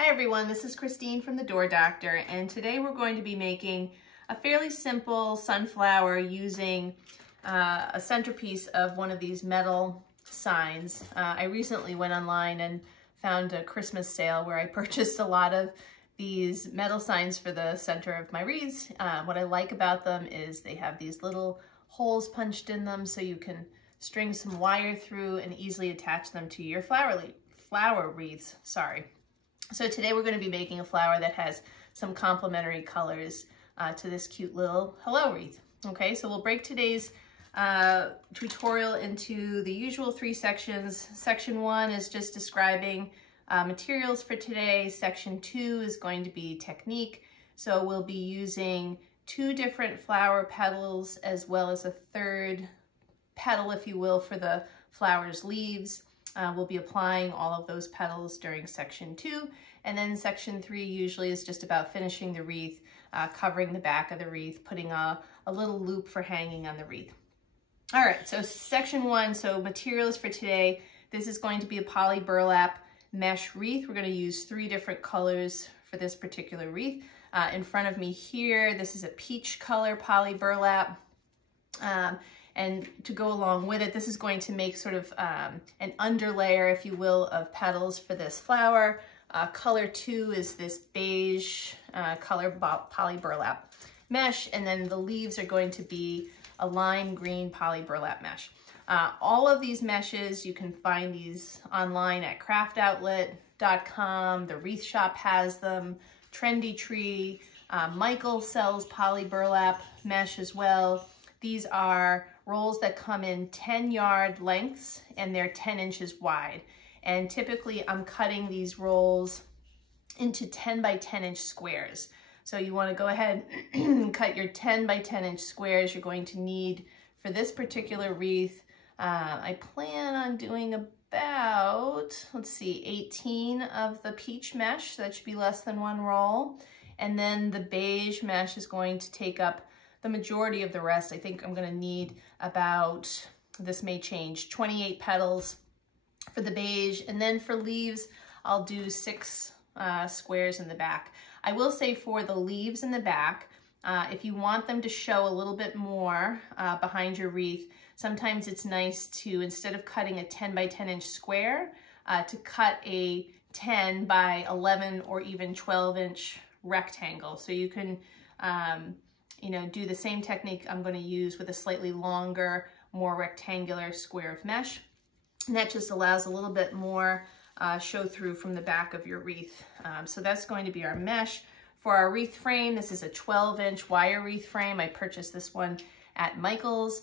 Hi everyone, this is Christine from the Door Doctor, and today we're going to be making a fairly simple sunflower using a centerpiece of one of these metal signs. I recently went online and found a Christmas sale where I purchased a lot of these metal signs for the center of my wreaths. What I like about them is they have these little holes punched in them so you can string some wire through and easily attach them to your flower wreaths. So today we're going to be making a flower that has some complementary colors to this cute little hello wreath. Okay, so we'll break today's tutorial into the usual 3 sections. Section 1 is just describing materials for today. Section 2 is going to be technique. So we'll be using 2 different flower petals as well as a 3rd petal, if you will, for the flower's leaves. We'll be applying all of those petals during section 2, and then section 3 usually is just about finishing the wreath, covering the back of the wreath, putting a little loop for hanging on the wreath. All right, so section 1, so materials for today. This is going to be a poly burlap mesh wreath. We're going to use 3 different colors for this particular wreath. In front of me here, this is a peach color poly burlap. And to go along with it, this is going to make sort of an underlayer, if you will, of petals for this flower. Color 2 is this beige color poly burlap mesh, and then the leaves are going to be a lime green poly burlap mesh. All of these meshes, you can find these online at craftoutlet.com. The Wreath Shop has them. Trendy Tree. Michael sells poly burlap mesh as well. These are rolls that come in 10-yard lengths and they're 10 inches wide. And typically I'm cutting these rolls into 10 by 10 inch squares. So you want to go ahead and cut your 10 by 10 inch squares you're going to need for this particular wreath. I plan on doing about, 18 of the peach mesh. So that should be less than 1 roll. And then the beige mesh is going to take up the majority of the rest. I think I'm gonna need about, this may change, 28 petals for the beige. And then for leaves, I'll do 6 squares in the back. I will say for the leaves in the back, if you want them to show a little bit more behind your wreath, sometimes it's nice to, instead of cutting a 10 by 10 inch square, to cut a 10 by 11 or even 12 inch rectangle. So you can, do the same technique I'm going to use with a slightly longer, more rectangular square of mesh. And that just allows a little bit more show through from the back of your wreath. So that's going to be our mesh. For our wreath frame, this is a 12-inch wire wreath frame. I purchased this one at Michael's.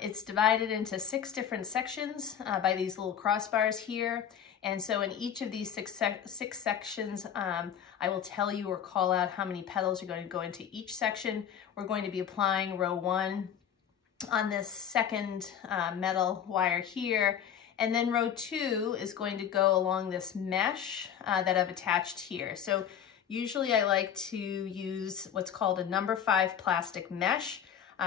It's divided into 6 different sections by these little crossbars here. And so in each of these six sections, I will tell you or call out how many petals are going to go into each section. We're going to be applying row 1 on this 2nd metal wire here. And then row 2 is going to go along this mesh that I've attached here. So usually I like to use what's called a number 5 plastic mesh.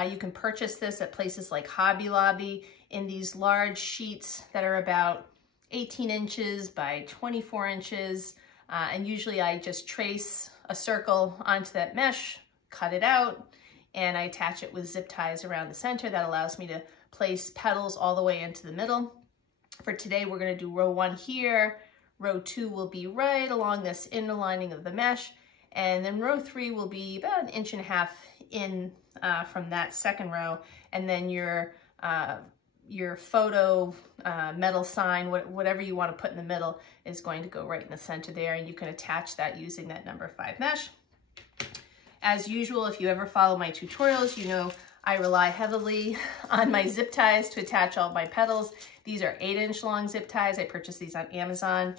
You can purchase this at places like Hobby Lobby in these large sheets that are about 18 inches by 24 inches. And usually I just trace a circle onto that mesh, cut it out, and I attach it with zip ties around the center. That allows me to place petals all the way into the middle. For today, we're going to do row 1 here. Row 2 will be right along this inner lining of the mesh. And then row 3 will be about 1.5 inches in from that 2nd row. And then your photo metal sign, whatever you want to put in the middle, is going to go right in the center there, and you can attach that using that number 5 mesh. As usual, if you ever follow my tutorials, you know I rely heavily on my zip ties to attach all my petals. These are 8-inch long zip ties. I purchased these on Amazon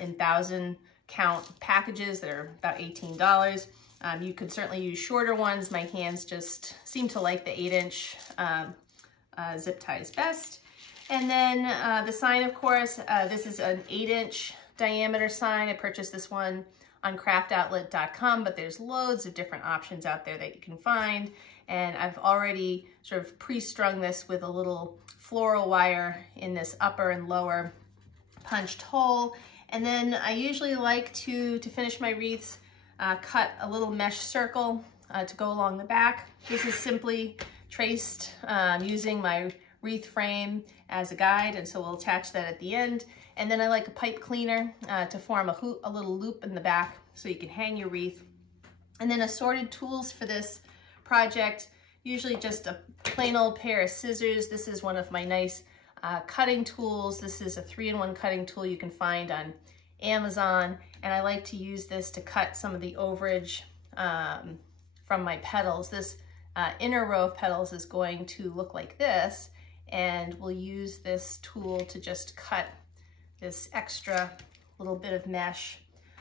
in 1,000 count packages that are about $18. You could certainly use shorter ones. My hands just seem to like the 8-inch zip ties best. And then the sign, of course, this is an 8-inch diameter sign. I purchased this one on craftoutlet.com, but there's loads of different options out there that you can find. And I've already sort of pre-strung this with a little floral wire in this upper and lower punched hole. And then I usually like to finish my wreaths, cut a little mesh circle to go along the back. This is simply traced using my wreath frame as a guide, and so we'll attach that at the end. And then I like a pipe cleaner to form a little loop in the back so you can hang your wreath. And then assorted tools for this project, usually just a plain old pair of scissors. This is one of my nice cutting tools. This is a 3-in-1 cutting tool you can find on Amazon, and I like to use this to cut some of the overage from my petals. This inner row of petals is going to look like this, and we'll use this tool to just cut this extra little bit of mesh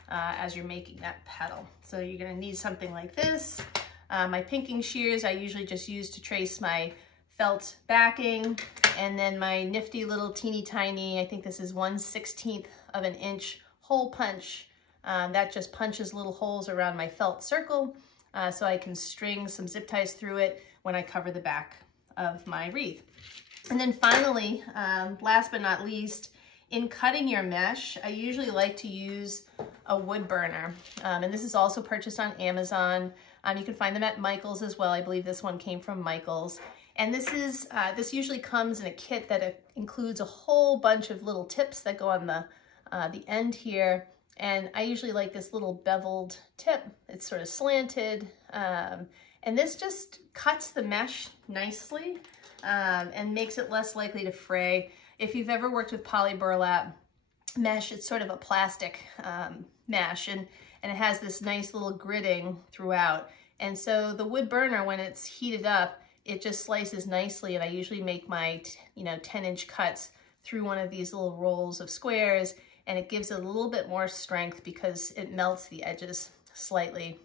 as you're making that petal. So you're gonna need something like this. My pinking shears I usually just use to trace my felt backing, and then my nifty little teeny tiny, I think this is 1/16 of an inch hole punch. That just punches little holes around my felt circle so I can string some zip ties through it when I cover the back of my wreath. And then finally, last but not least, in cutting your mesh, I usually like to use a wood burner. And this is also purchased on Amazon. You can find them at Michael's as well. I believe this one came from Michael's. And this usually comes in a kit that includes a whole bunch of little tips that go on the end here. And I usually like this little beveled tip. It's sort of slanted. And this just cuts the mesh nicely and makes it less likely to fray. If you've ever worked with poly burlap mesh, it's sort of a plastic mesh, and it has this nice little gridding throughout. And so the wood burner, when it's heated up, it just slices nicely, and I usually make my 10-inch cuts through one of these little rolls of squares, and it gives it a little bit more strength because it melts the edges slightly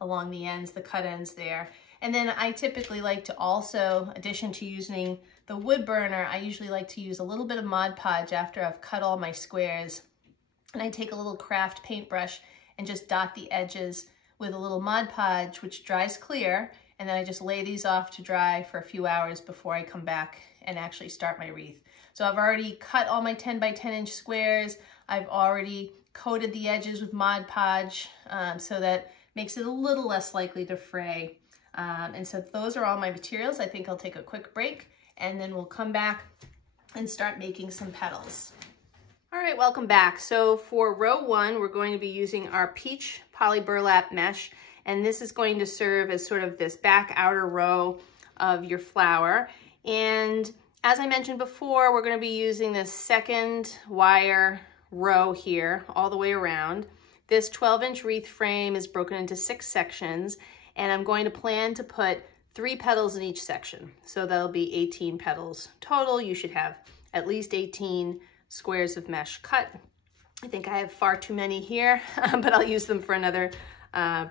along the ends, the cut ends there. And then I typically like to also, in addition to using the wood burner, I usually like to use a little bit of Mod Podge after I've cut all my squares. And I take a little craft paintbrush and just dot the edges with a little Mod Podge, which dries clear. And then I just lay these off to dry for a few hours before I come back and actually start my wreath. So I've already cut all my 10 by 10 inch squares. I've already coated the edges with Mod Podge so that makes it a little less likely to fray. And so those are all my materials. I think I'll take a quick break and then we'll come back and start making some petals. All right, welcome back. So for row 1, we're going to be using our peach poly burlap mesh, and this is going to serve as sort of this back outer row of your flower. And as I mentioned before, we're going to be using this second wire row here all the way around. This 12-inch wreath frame is broken into 6 sections, and I'm going to plan to put 3 petals in each section. So that'll be 18 petals total. You should have at least 18 squares of mesh cut. I think I have far too many here, but I'll use them for another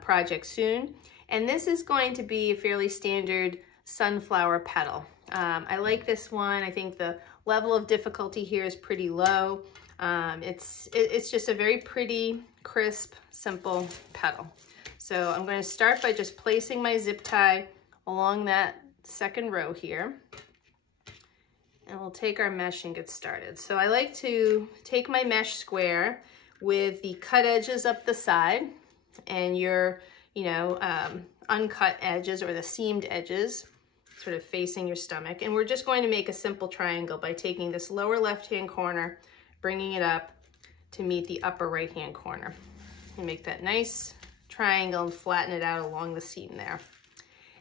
project soon. And this is going to be a fairly standard sunflower petal. I like this one. I think the level of difficulty here is pretty low. It's just a very pretty, crisp, simple petal. So I'm going to start by just placing my zip tie along that second row here. And we'll take our mesh and get started. So I like to take my mesh square with the cut edges up the side and your, uncut edges or the seamed edges sort of facing your stomach. And we're just going to make a simple triangle by taking this lower left-hand corner, bringing it up to meet the upper right-hand corner. And make that nice triangle and flatten it out along the seam there.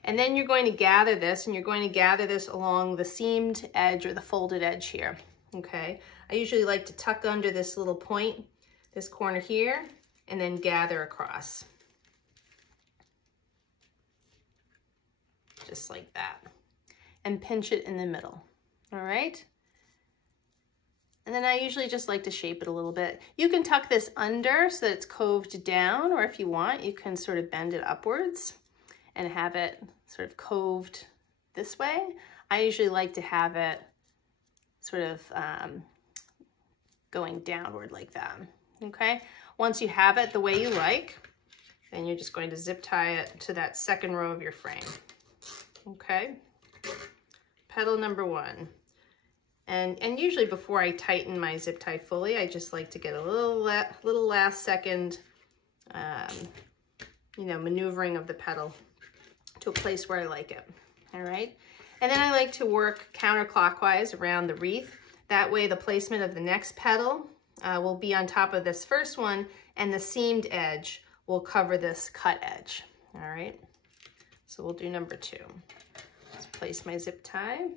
And then you're going to gather this, and you're going to gather this along the seamed edge or the folded edge here, okay? I usually like to tuck under this little point, this corner here, and then gather across. Just like that. And pinch it in the middle, all right? And then I usually just like to shape it a little bit. You can tuck this under so that it's coved down, or if you want, you can sort of bend it upwards and have it sort of coved this way. I usually like to have it sort of going downward like that, okay? Once you have it the way you like, then you're just going to zip tie it to that second row of your frame, okay? Petal number 1. And usually before I tighten my zip tie fully, I just like to get a little last second, you know, maneuvering of the petal to a place where I like it. All right. And then I like to work counterclockwise around the wreath. That way the placement of the next petal will be on top of this first one, and the seamed edge will cover this cut edge. All right. So we'll do number 2. Let's place my zip tie.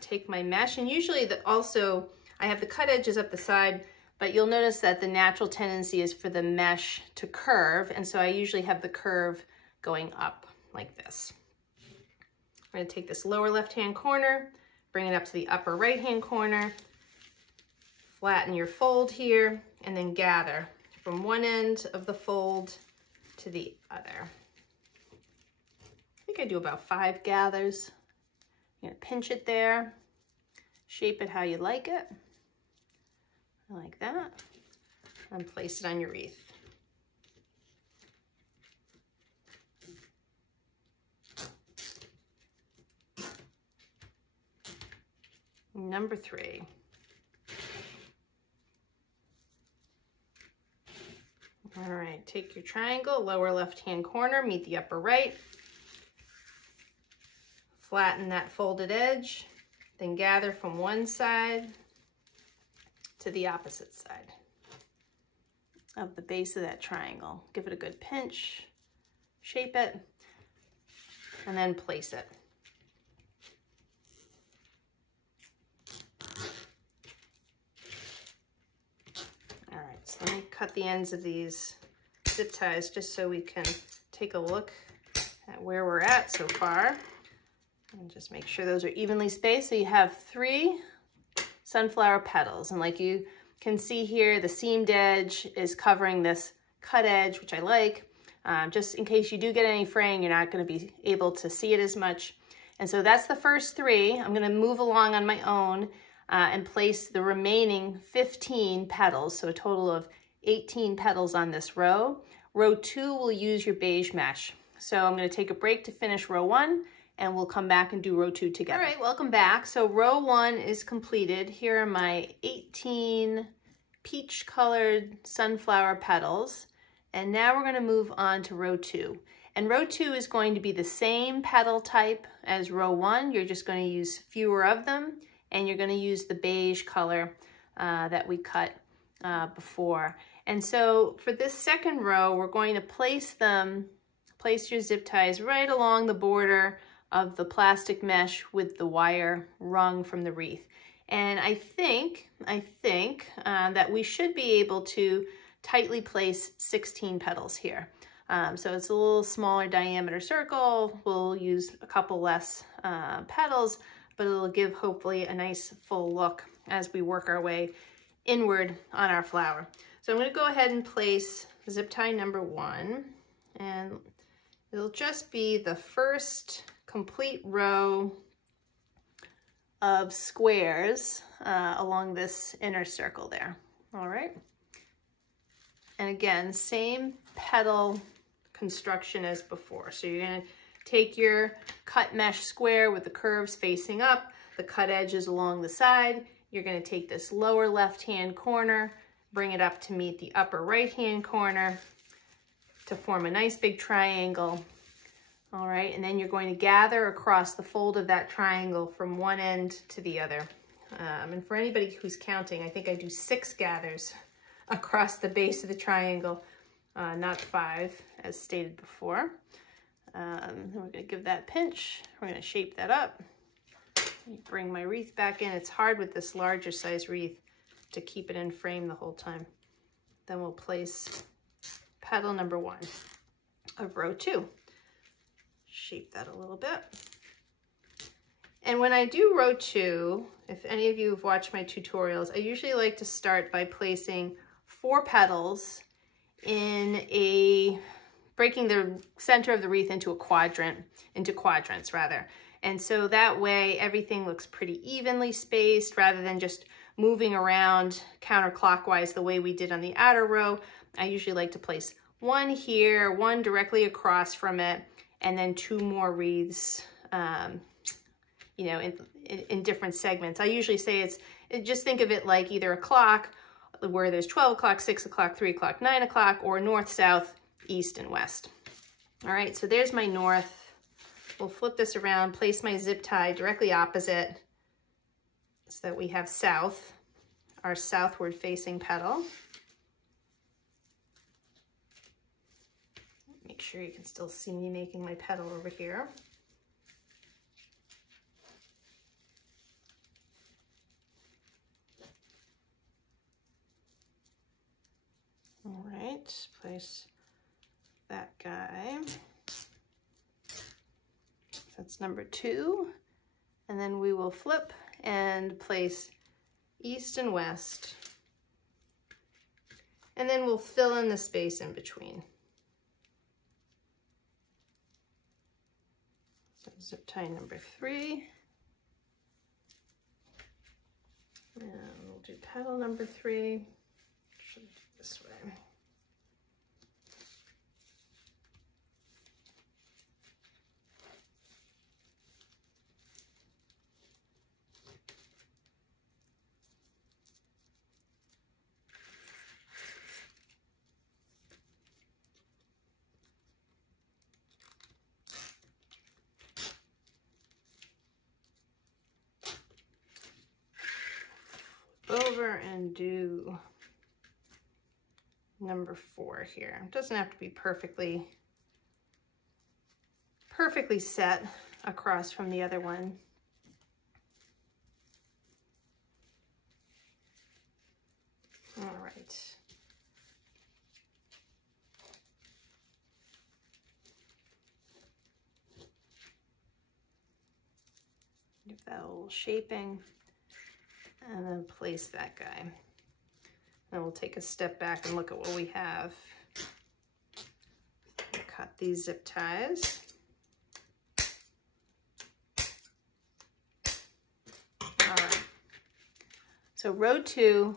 Take my mesh, and usually also I have the cut edges up the side, but you'll notice that the natural tendency is for the mesh to curve, and so I usually have the curve going up like this. I'm going to take this lower left-hand corner, bring it up to the upper right-hand corner, flatten your fold here, and then gather from one end of the fold to the other. I think I do about 5 gathers. You're gonna pinch it there, shape it how you like it, like that, and place it on your wreath. Number 3. All right, take your triangle, lower left-hand corner, meet the upper right. Flatten that folded edge, then gather from one side to the opposite side of the base of that triangle. Give it a good pinch, shape it, and then place it. All right, so let me cut the ends of these zip ties just so we can take a look at where we're at so far. And just make sure those are evenly spaced. So you have 3 sunflower petals. And like you can see here, the seamed edge is covering this cut edge, which I like. Just in case you do get any fraying, you're not going to be able to see it as much. And so that's the first 3. I'm going to move along on my own and place the remaining 15 petals. So a total of 18 petals on this row. Row 2 will use your beige mesh. So I'm going to take a break to finish row 1. And we'll come back and do row 2 together. All right, welcome back. So row 1 is completed. Here are my 18 peach colored sunflower petals. And now we're gonna move on to row 2. And row 2 is going to be the same petal type as row 1. You're just gonna use fewer of them, and you're gonna use the beige color that we cut before. And so for this second row, we're going to place your zip ties right along the border of the plastic mesh with the wire rung from the wreath. And I think that we should be able to tightly place 16 petals here. So it's a little smaller diameter circle. We'll use a couple less petals, but it'll give hopefully a nice full look as we work our way inward on our flower. So I'm going to go ahead and place zip tie number 1, and it'll just be the first complete row of squares along this inner circle there. All right. And again, same petal construction as before. So you're going to take your cut mesh square with the curves facing up, the cut edges along the side. You're going to take this lower left-hand corner, bring it up to meet the upper right-hand corner to form a nice big triangle. All right, and then you're going to gather across the fold of that triangle from one end to the other. And for anybody who's counting, I think I do 6 gathers across the base of the triangle, not 5, as stated before. We're going to give that a pinch. We're going to shape that up. Bring my wreath back in. It's hard with this larger size wreath to keep it in frame the whole time. Then we'll place petal number 1 of row 2. Shape that a little bit. And when I do row 2, if any of you have watched my tutorials, I usually like to start by placing 4 petals in breaking the center of the wreath into quadrants rather. And so that way everything looks pretty evenly spaced rather than just moving around counterclockwise the way we did on the outer row. I usually like to place 1 here, 1 directly across from it, and then 2 more wreaths you know, in different segments. I usually say just think of it like either a clock where there's 12 o'clock, 6 o'clock, 3 o'clock, 9 o'clock, or north, south, east, and west. All right, so there's my north. We'll flip this around, place my zip tie directly opposite so that we have south, our southward facing petal. Make sure you can still see me making my petal over here. All right, place that guy. That's number 2. And then we will flip and place east and west. And then we'll fill in the space in between. So zip tie number 3. And we'll do petal number 3. Should do this way. Over and do number 4 here. It doesn't have to be perfectly set across from the other one. All right. Give that a little shaping. And then place that guy. And we'll take a step back and look at what we have. Cut these zip ties. All right. So row 2,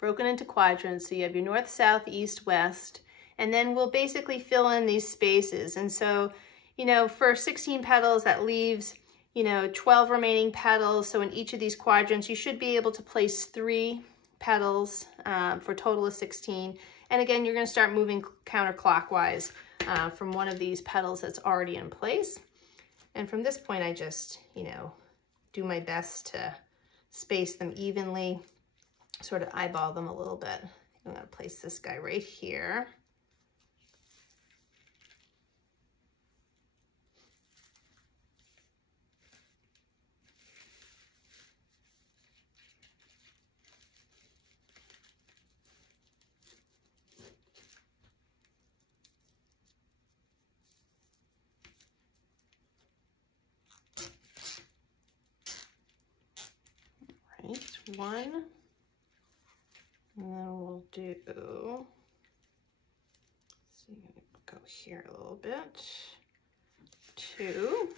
broken into quadrants. So you have your north, south, east, west, and then we'll basically fill in these spaces. And so, you know, for 16 petals, that leaves, you know, 12 remaining petals. So in each of these quadrants, you should be able to place 3 petals for a total of 16. And again, you're going to start moving counterclockwise from one of these petals that's already in place. And from this point, I just, you know, do my best to space them evenly, sort of eyeball them a little bit. I'm going to place this guy right here. One, and then we'll do, see, go here a little bit, 2,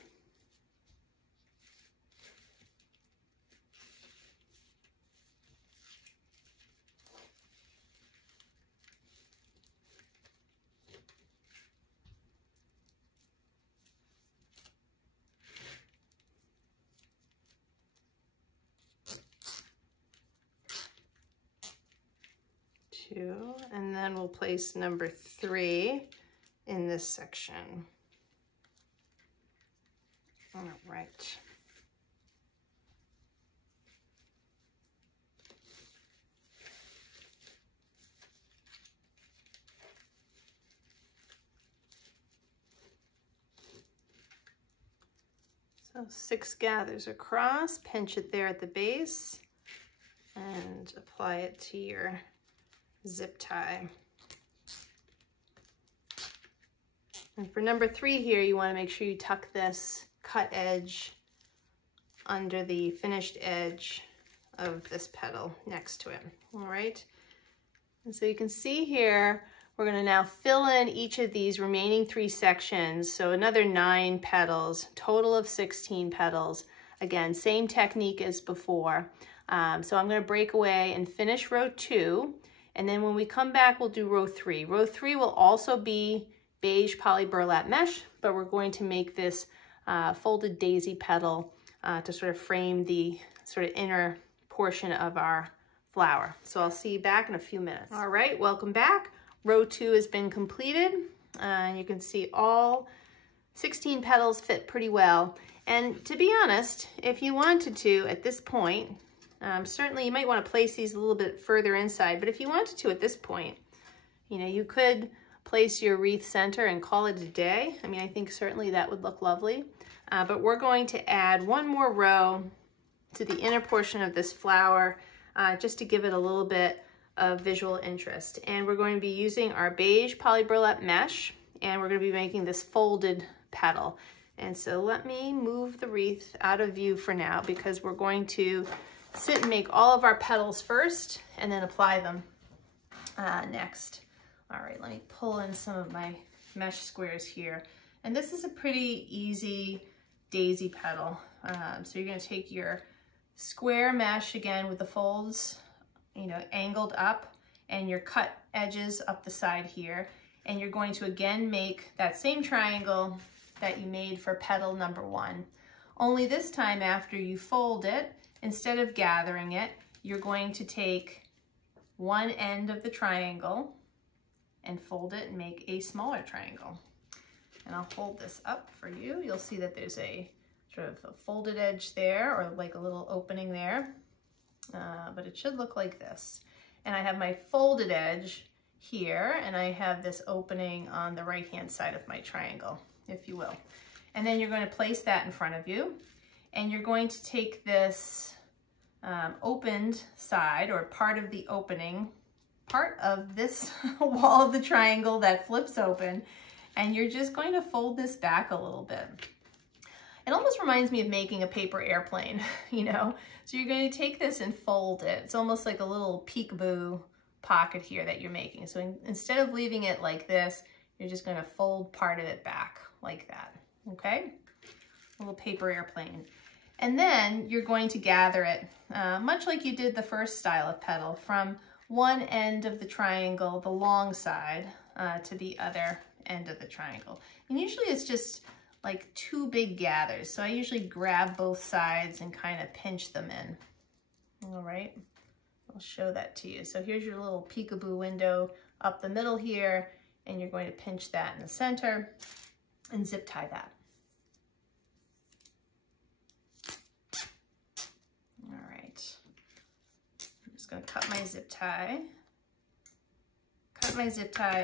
and then we'll place number 3 in this section. All right. So 6 gathers across, pinch it there at the base, and apply it to your zip tie. And for number 3 here, you want to make sure you tuck this cut edge under the finished edge of this petal next to it. All right. And so you can see here, we're going to now fill in each of these remaining 3 sections. So another 9 petals, total of 16 petals. Again, same technique as before. So I'm going to break away and finish row 2. And then when we come back, we'll do row 3. Row 3 will also be beige poly burlap mesh, but we're going to make this folded daisy petal to sort of frame the sort of inner portion of our flower. So I'll see you back in a few minutes. All right, welcome back. Row 2 has been completed. And you can see all 16 petals fit pretty well. And to be honest, if you wanted to at this point, certainly you might want to place these a little bit further inside, but if you wanted to at this point, you know, you could place your wreath center and call it a day. I mean, I think certainly that would look lovely. But we're going to add one more row to the inner portion of this flower just to give it a little bit of visual interest. And we're going to be using our beige poly burlap mesh, and we're going to be making this folded petal. And so let me move the wreath out of view for now, because we're going to sit and make all of our petals first and then apply them next. All right, let me pull in some of my mesh squares here. And this is a pretty easy daisy petal. So you're going to take your square mesh again with the folds, you know, angled up, and your cut edges up the side here. And you're going to again make that same triangle that you made for petal number 1. Only this time, after you fold it, instead of gathering it, you're going to take one end of the triangle and fold it and make a smaller triangle. And I'll hold this up for you. You'll see that there's a sort of a folded edge there, or like a little opening there, but it should look like this. And I have my folded edge here, and I have this opening on the right-hand side of my triangle, if you will. And then you're going to place that in front of you, and you're going to take this opened side, or part of the opening, part of this wall of the triangle that flips open, and you're just going to fold this back a little bit. It almost reminds me of making a paper airplane, you know? So you're going to take this and fold it. It's almost like a little peekaboo pocket here that you're making. So instead of leaving it like this, you're just going to fold part of it back like that, okay? A little paper airplane. And then you're going to gather it, much like you did the first style of petal, from one end of the triangle, the long side, to the other end of the triangle. And usually it's just like 2 big gathers. So I usually grab both sides and kind of pinch them in. All right, I'll show that to you. So here's your little peekaboo window up the middle here, and you're going to pinch that in the center and zip tie that. All right, I'm just going to cut my zip tie.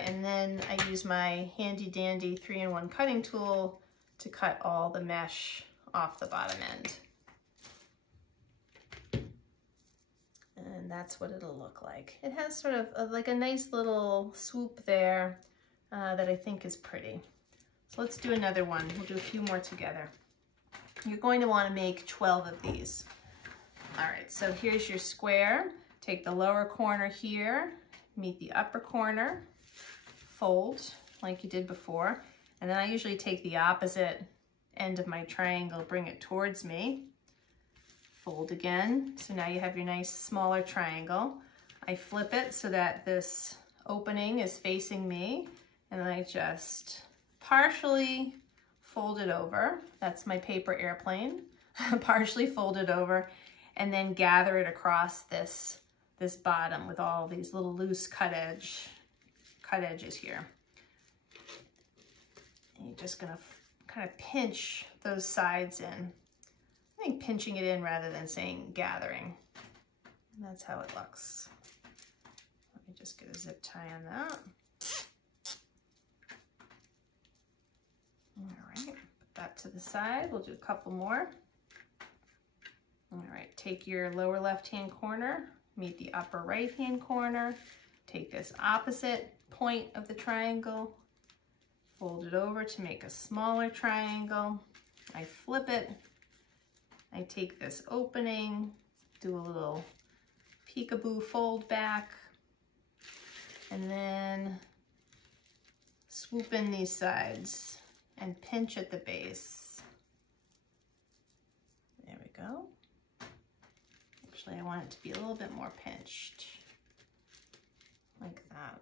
And then I use my handy dandy 3-in-1 cutting tool to cut all the mesh off the bottom end. And that's what it'll look like. It has sort of like a nice little swoop there that I think is pretty. So let's do another one. We'll do a few more together. You're going to want to make 12 of these. All right, so here's your square. Take the lower corner here, meet the upper corner, fold like you did before, and then I usually take the opposite end of my triangle, bring it towards me, fold again. So now you have your nice smaller triangle. I flip it so that this opening is facing me, and then I just partially fold it over. That's my paper airplane. Partially fold it over, and then gather it across this bottom with all these little loose cut edges here. And you're just gonna kind of pinch those sides in. I think pinching it in rather than saying gathering. And that's how it looks. Let me just get a zip tie on that. All right, put that to the side. We'll do a couple more. All right, take your lower left-hand corner, meet the upper right-hand corner, take this opposite point of the triangle, fold it over to make a smaller triangle. I flip it. I take this opening, do a little peekaboo fold back, and then swoop in these sides and pinch at the base. There we go. Actually, I want it to be a little bit more pinched, like that.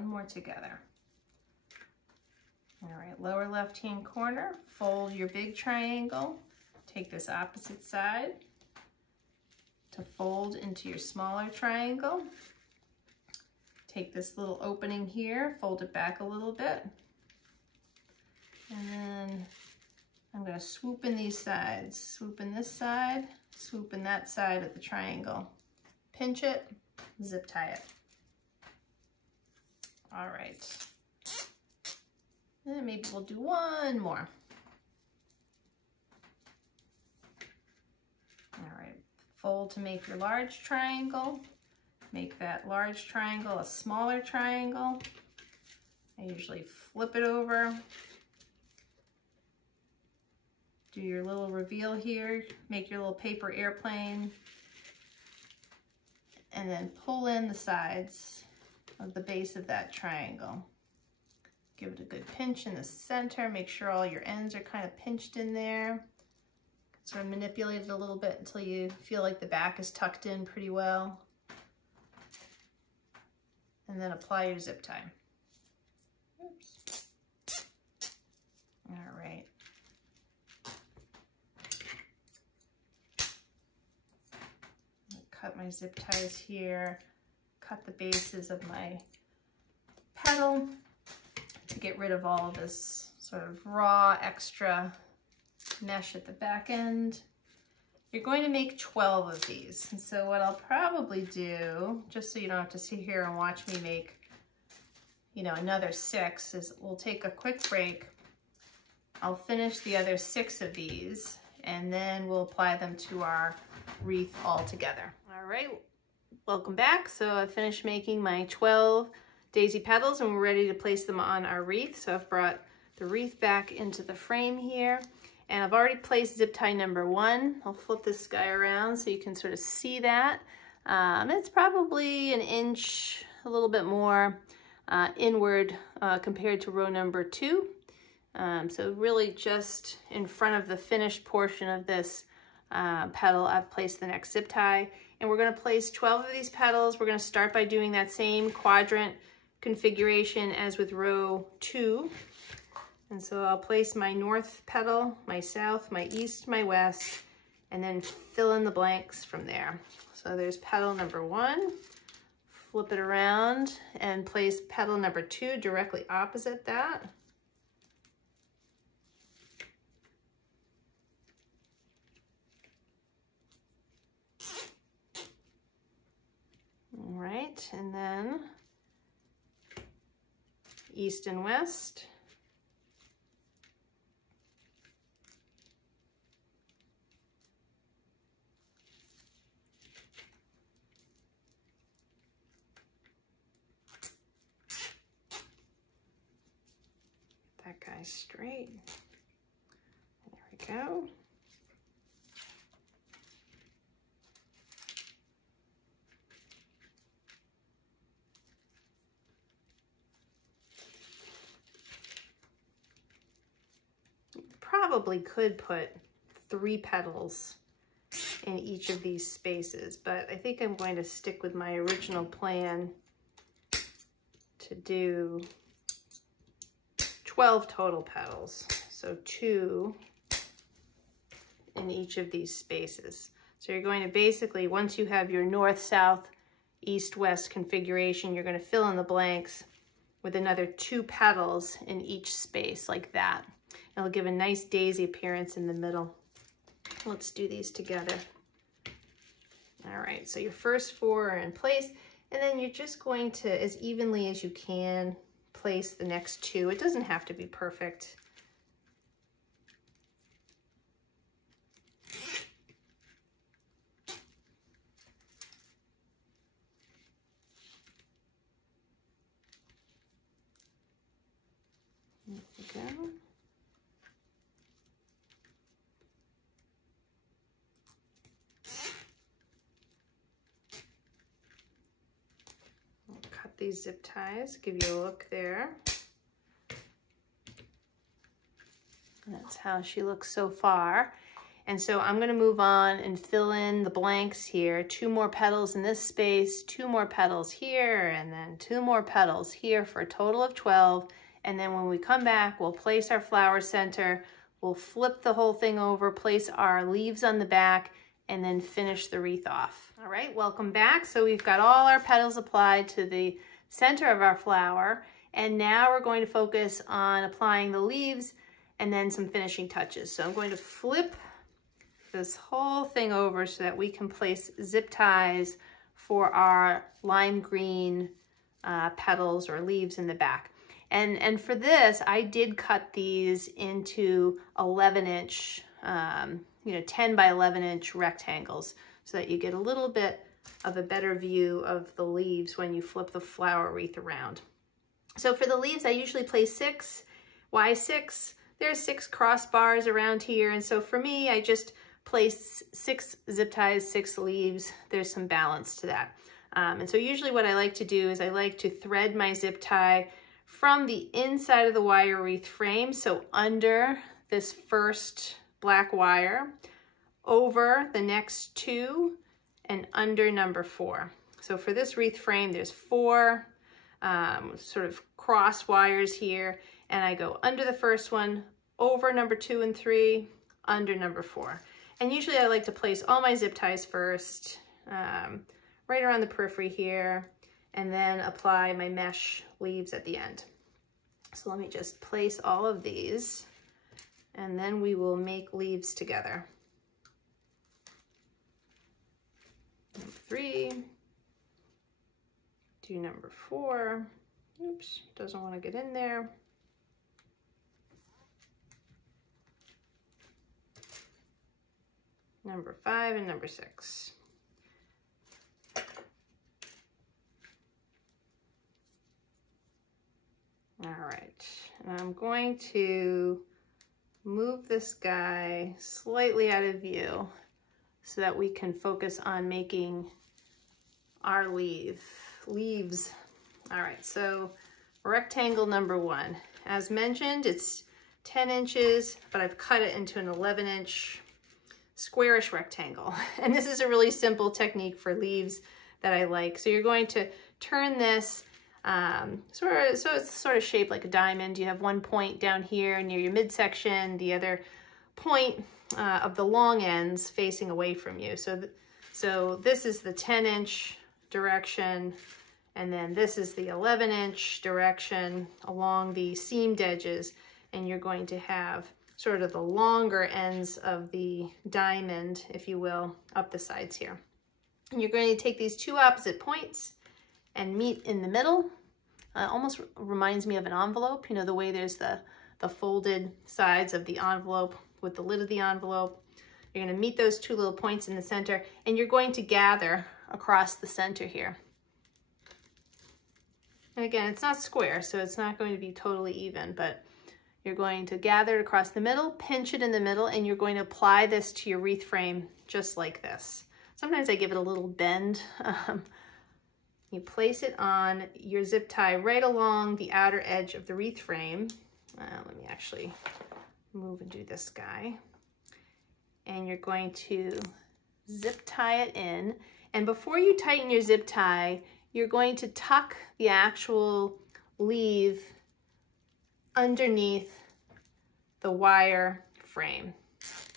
one more together. All right, lower left-hand corner, fold your big triangle. Take this opposite side to fold into your smaller triangle. Take this little opening here, fold it back a little bit. And then I'm going to swoop in these sides. Swoop in this side, swoop in that side of the triangle. Pinch it, zip tie it. All right. And maybe we'll do one more. All right, fold to make your large triangle. Make that large triangle a smaller triangle. I usually flip it over. Do your little reveal here. Make your little paper airplane. And then pull in the sides of the base of that triangle. Give it a good pinch in the center. Make sure all your ends are kind of pinched in there. Sort of manipulate it a little bit until you feel like the back is tucked in pretty well. And then apply your zip tie. Oops. All right. Cut my zip ties here. Cut the bases of my petal to get rid of all of this sort of raw extra mesh at the back end. You're going to make 12 of these. And so what I'll probably do, just so you don't have to sit here and watch me make, you know, another 6, is we'll take a quick break. I'll finish the other 6 of these, and then we'll apply them to our wreath all together. All right, welcome back. So I finished making my 12 daisy petals and we're ready to place them on our wreath. So I've brought the wreath back into the frame here. And I've already placed zip tie number 1. I'll flip this guy around so you can sort of see that. It's probably an inch, a little bit more inward compared to row number 2. So really just in front of the finished portion of this petal, I've placed the next zip tie. And we're going to place 12 of these petals. We're going to start by doing that same quadrant configuration as with row 2. And so I'll place my north petal, my south, my east, my west, and then fill in the blanks from there. So there's petal number 1, flip it around and place petal number 2 directly opposite that. All right, and then east and west. That guy straight. There we go. Probably could put 3 petals in each of these spaces, but I think I'm going to stick with my original plan to do 12 total petals, so 2 in each of these spaces. So you're going to basically, once you have your north, south, east, west configuration, you're going to fill in the blanks with another 2 petals in each space like that. It'll give a nice daisy appearance in the middle. Let's do these together. All right, so your first 4 are in place, and then you're just going to, as evenly as you can, place the next 2. It doesn't have to be perfect. There we go. These zip ties, give you a look there. And that's how she looks so far. And so I'm gonna move on and fill in the blanks here. 2 more petals in this space, 2 more petals here, and then 2 more petals here for a total of 12. And then when we come back, we'll place our flower center, we'll flip the whole thing over, place our leaves on the back, and then finish the wreath off. All right, welcome back. So we've got all our petals applied to the center of our flower, and now we're going to focus on applying the leaves and then some finishing touches. So I'm going to flip this whole thing over so that we can place zip ties for our lime green petals or leaves in the back. And for this, I did cut these into 11-inch, 10 by 11-inch rectangles so that you get a little bit of a better view of the leaves when you flip the flower wreath around. So for the leaves, I usually place 6. Why 6? There's 6 crossbars around here, and so for me, I just place 6 zip ties, 6 leaves. There's some balance to that. And so usually what I like to do is I like to thread my zip tie from the inside of the wire wreath frame, so under this first black wire, over the next 2, and under number 4. So for this wreath frame, there's 4 sort of cross wires here, and I go under the first one, over number 2 and 3, under number 4. And usually I like to place all my zip ties first, right around the periphery here, and then apply my mesh leaves at the end. So let me just place all of these, and then we will make leaves together. Number 3, do number 4. Oops, doesn't want to get in there. Number 5 and number 6. All right, and I'm going to move this guy slightly out of view so that we can focus on making our leaves. All right, so rectangle number 1. As mentioned, it's 10 inches, but I've cut it into an 11-inch squarish rectangle. And this is a really simple technique for leaves that I like. So you're going to turn this so it's sort of shaped like a diamond. You have one point down here near your midsection, the other point of the long ends facing away from you. So this is the 10-inch direction, and then this is the 11-inch direction along the seamed edges, and you're going to have sort of the longer ends of the diamond, if you will, up the sides here. And you're going to take these 2 opposite points and meet in the middle. Almost reminds me of an envelope, you know, the way there's the folded sides of the envelope with the lid of the envelope. You're going to meet those 2 little points in the center, and you're going to gather across the center here. And again, it's not square, so it's not going to be totally even, but you're going to gather it across the middle, pinch it in the middle, and you're going to apply this to your wreath frame just like this. Sometimes I give it a little bend. You place it on your zip tie right along the outer edge of the wreath frame. Let me actually move and do this guy. And you're going to zip tie it in. And before you tighten your zip tie, you're going to tuck the actual leaf underneath the wire frame.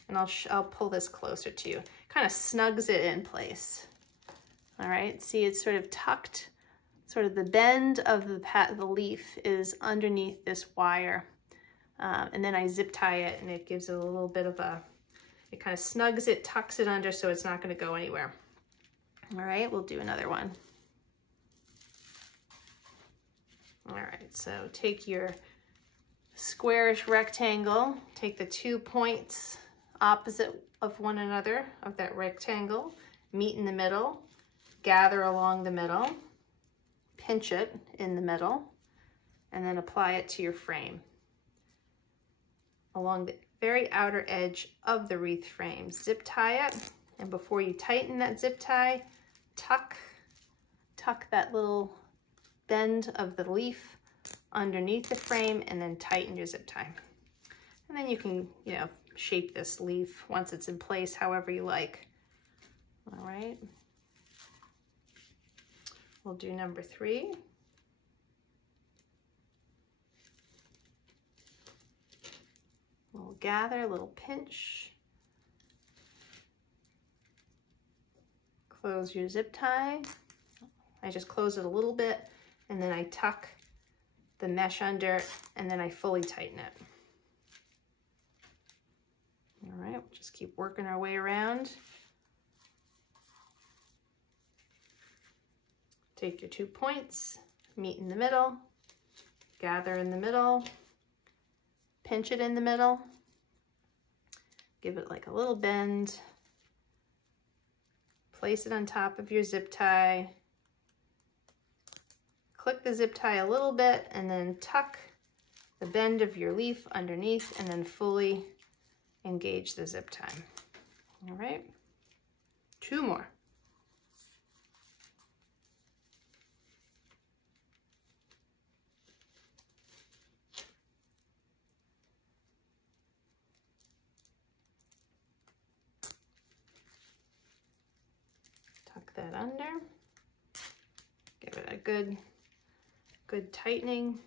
And I'll pull this closer to you. Kind of snugs it in place. All right, see, it's sort of tucked, sort of the bend of the leaf is underneath this wire. And then I zip tie it, and it gives it a little bit of it kind of snugs it, tucks it under so it's not going to go anywhere. All right, we'll do another one. All right, so take your squarish rectangle, take the 2 points opposite of one another of that rectangle, meet in the middle, gather along the middle, pinch it in the middle, and then apply it to your frame along the very outer edge of the wreath frame. Zip tie it, and before you tighten that zip tie, tuck that little bend of the leaf underneath the frame, and then tighten your zip tie. And then you can, you know, shape this leaf once it's in place however you like. All right. We'll do number 3. We'll gather, a little pinch. Close your zip tie. I just close it a little bit and then I tuck the mesh under and then I fully tighten it. All right, we'll just keep working our way around. Take your 2 points, meet in the middle, gather in the middle, pinch it in the middle, give it like a little bend, place it on top of your zip tie, click the zip tie a little bit, and then tuck the bend of your leaf underneath, and then fully engage the zip tie. All right, 2 more. Tuck that under, give it a good tightening.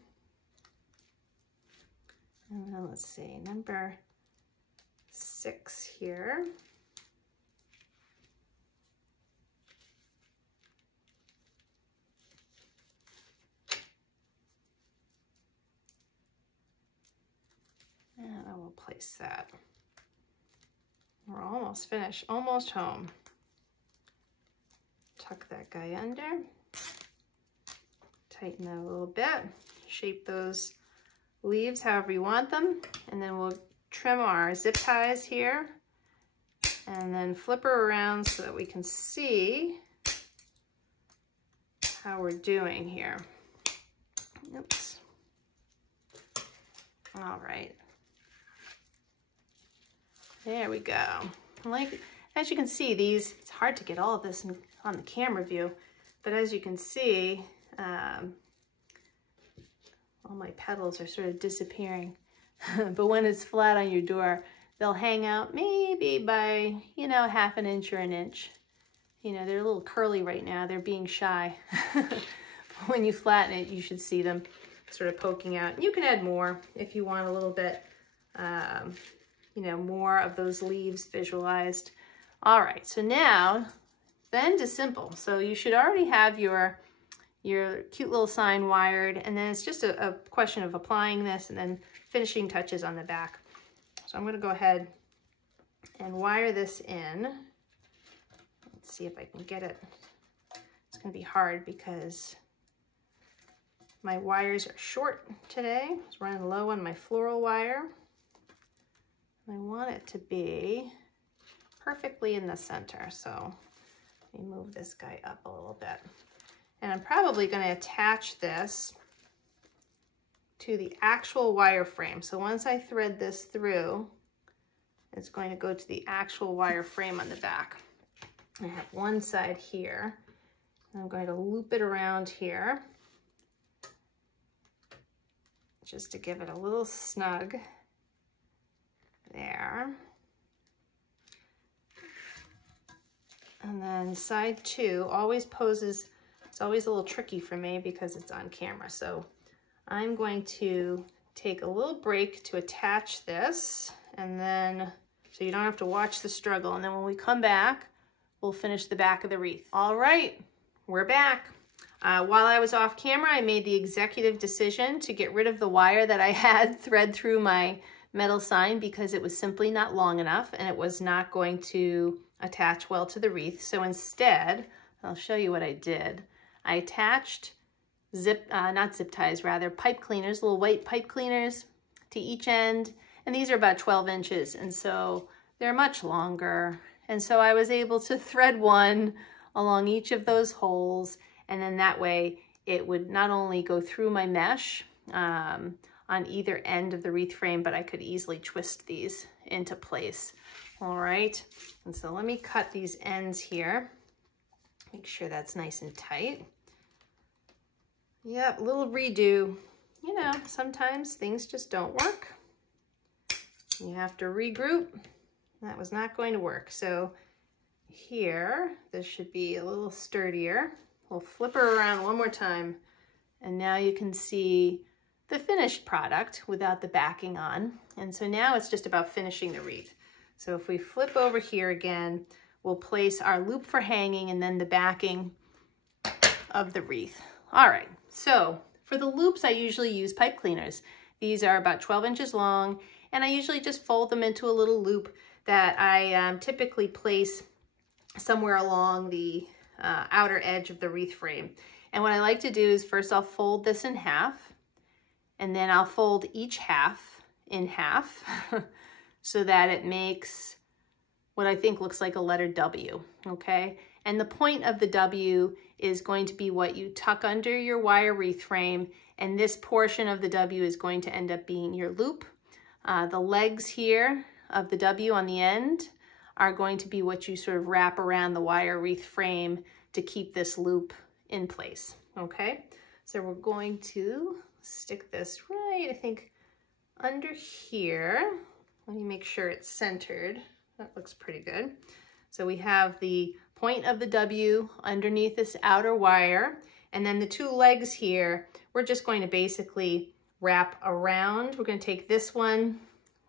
And then let's see, number 6 here. And I will place that. We're almost finished, almost home. Tuck that guy under, tighten that a little bit, shape those leaves however you want them, and then we'll trim our zip ties here and then flip her around so that we can see how we're doing here. Oops. All right. There we go. Like, as you can see, these, it's hard to get all of this on the camera view, but as you can see, all my petals are sort of disappearing. But when it's flat on your door, they'll hang out maybe by, you know, 1/2 inch or 1 inch. You know, they're a little curly right now. They're being shy. When you flatten it, you should see them sort of poking out. You can add more if you want a little bit, you know, more of those leaves visualized. All right, so now bend is simple. So you should already have your cute little sign wired, and then it's just a question of applying this and then finishing touches on the back. So I'm going to go ahead and wire this in. Let's see if I can get it. It's going to be hard because my wires are short today. I was running low on my floral wire. I want it to be perfectly in the center, so let me move this guy up a little bit. And I'm probably going to attach this to the actual wire frame. So once I thread this through, it's going to go to the actual wire frame on the back. I have one side here, and I'm going to loop it around here just to give it a little snug there. And then side 2 always poses, it's always a little tricky for me because it's on camera. So I'm going to take a little break to attach this, and then, so you don't have to watch the struggle. And then when we come back, we'll finish the back of the wreath. All right, we're back. While I was off camera, I made the executive decision to get rid of the wire that I had thread through my metal sign because it was simply not long enough and it was not going to attach well to the wreath. So instead, I'll show you what I did. I attached pipe cleaners, little white pipe cleaners to each end. And these are about 12 inches. And so they're much longer. And so I was able to thread one along each of those holes. And then that way it would not only go through my mesh on either end of the wreath frame, but I could easily twist these into place. All right. And so let me cut these ends here. Make sure that's nice and tight. Yep, little redo. You know, sometimes things just don't work. You have to regroup. That was not going to work. So here, this should be a little sturdier. We'll flip her around one more time. And now you can see the finished product without the backing on. And so now it's just about finishing the wreath. So if we flip over here again, we'll place our loop for hanging and then the backing of the wreath. All right, so for the loops, I usually use pipe cleaners. These are about 12 inches long, and I usually just fold them into a little loop that I typically place somewhere along the outer edge of the wreath frame. And what I like to do is first I'll fold this in half, and then I'll fold each half in half so that it makes what I think looks like a letter W, okay? And the point of the W is going to be what you tuck under your wire wreath frame, and this portion of the W is going to end up being your loop. The legs here of the W on the end are going to be what you sort of wrap around the wire wreath frame to keep this loop in place, okay? So we're going to stick this right, I think, under here. Let me make sure it's centered. That looks pretty good. So we have the point of the W underneath this outer wire, and then the two legs here, we're just going to basically wrap around. We're going to take this one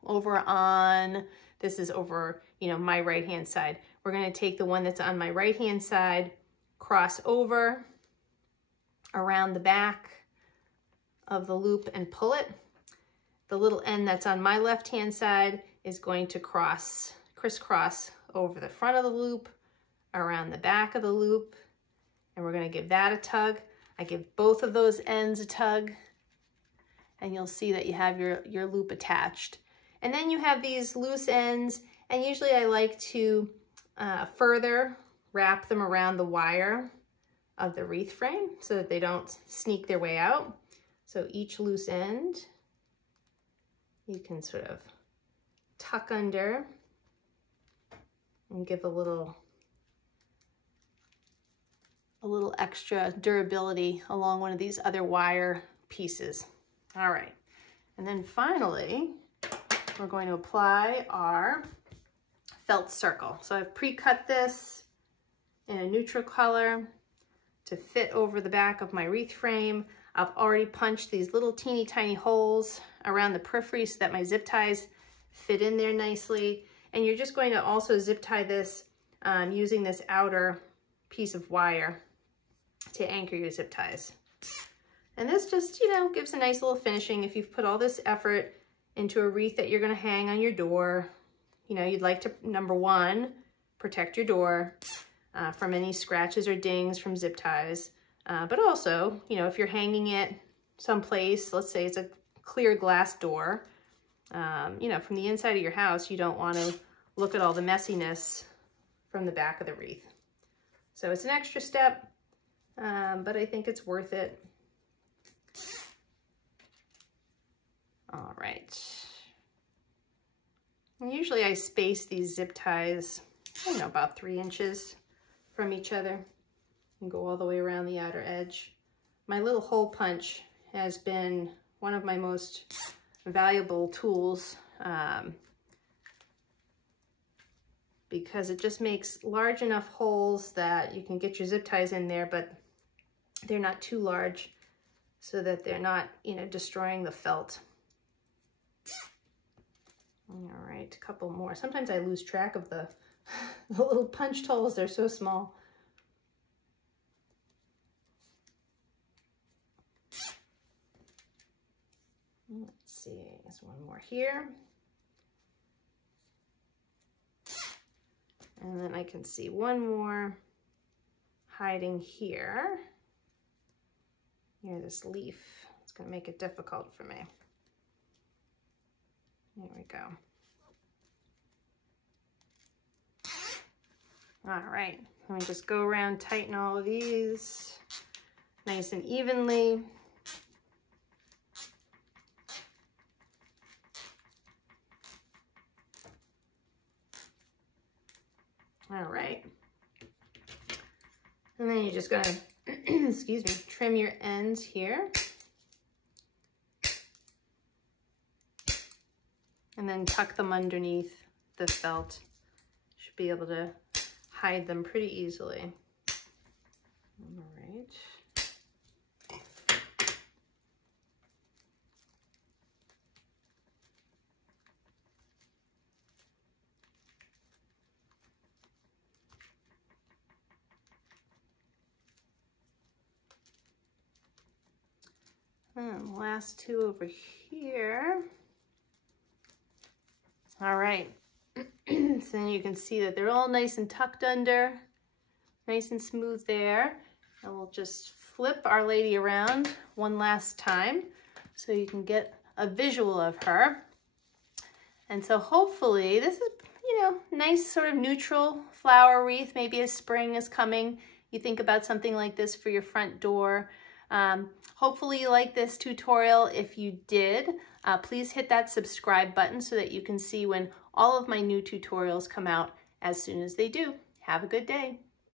over on, this is over, you know, my right-hand side. We're going to take the one that's on my right-hand side, cross over around the back of the loop and pull it. The little end that's on my left-hand side is going to crisscross over the front of the loop, around the back of the loop, and we're going to give that a tug. I give both of those ends a tug, and you'll see that you have your loop attached. And then you have these loose ends, and usually I like to further wrap them around the wire of the wreath frame so that they don't sneak their way out. So each loose end, you can sort of tuck under and give a little extra durability along one of these other wire pieces. All right, and then finally, we're going to apply our felt circle. So I've pre-cut this in a neutral color to fit over the back of my wreath frame. I've already punched these little teeny tiny holes around the periphery so that my zip ties fit in there nicely. And you're just going to also zip tie this using this outer piece of wire to anchor your zip ties. And this just, you know, gives a nice little finishing. If you've put all this effort into a wreath that you're going to hang on your door, you know, you'd like to, number one, protect your door from any scratches or dings from zip ties. But also, you know, if you're hanging it someplace, let's say it's a clear glass door, you know, from the inside of your house, you don't want to look at all the messiness from the back of the wreath. So it's an extra step, but I think it's worth it. All right. And usually I space these zip ties, I don't know, about 3 inches from each other and go all the way around the outer edge. My little hole punch has been one of my most valuable tools because it just makes large enough holes that you can get your zip ties in there, but they're not too large so that they're not, you know, destroying the felt. All right, a couple more. Sometimes I lose track of the little punched holes. They're so small. Let's see, there's one more here. And then I can see one more hiding here near this leaf. It's going to make it difficult for me. There we go. All right, let me just go around, tighten all of these nice and evenly. All right. And then you're just gonna, excuse me, trim your ends here. and then tuck them underneath the felt. Should be able to hide them pretty easily. All right. And the last two over here. All right, so then you can see that they're all nice and tucked under, nice and smooth there. And we'll just flip Our Lady around one last time so you can get a visual of her. And so hopefully this is, you know, nice sort of neutral flower wreath. Maybe as spring is coming, you think about something like this for your front door. Hopefully you like this tutorial. If you did, please hit that subscribe button so that you can see when all of my new tutorials come out as soon as they do. Have a good day.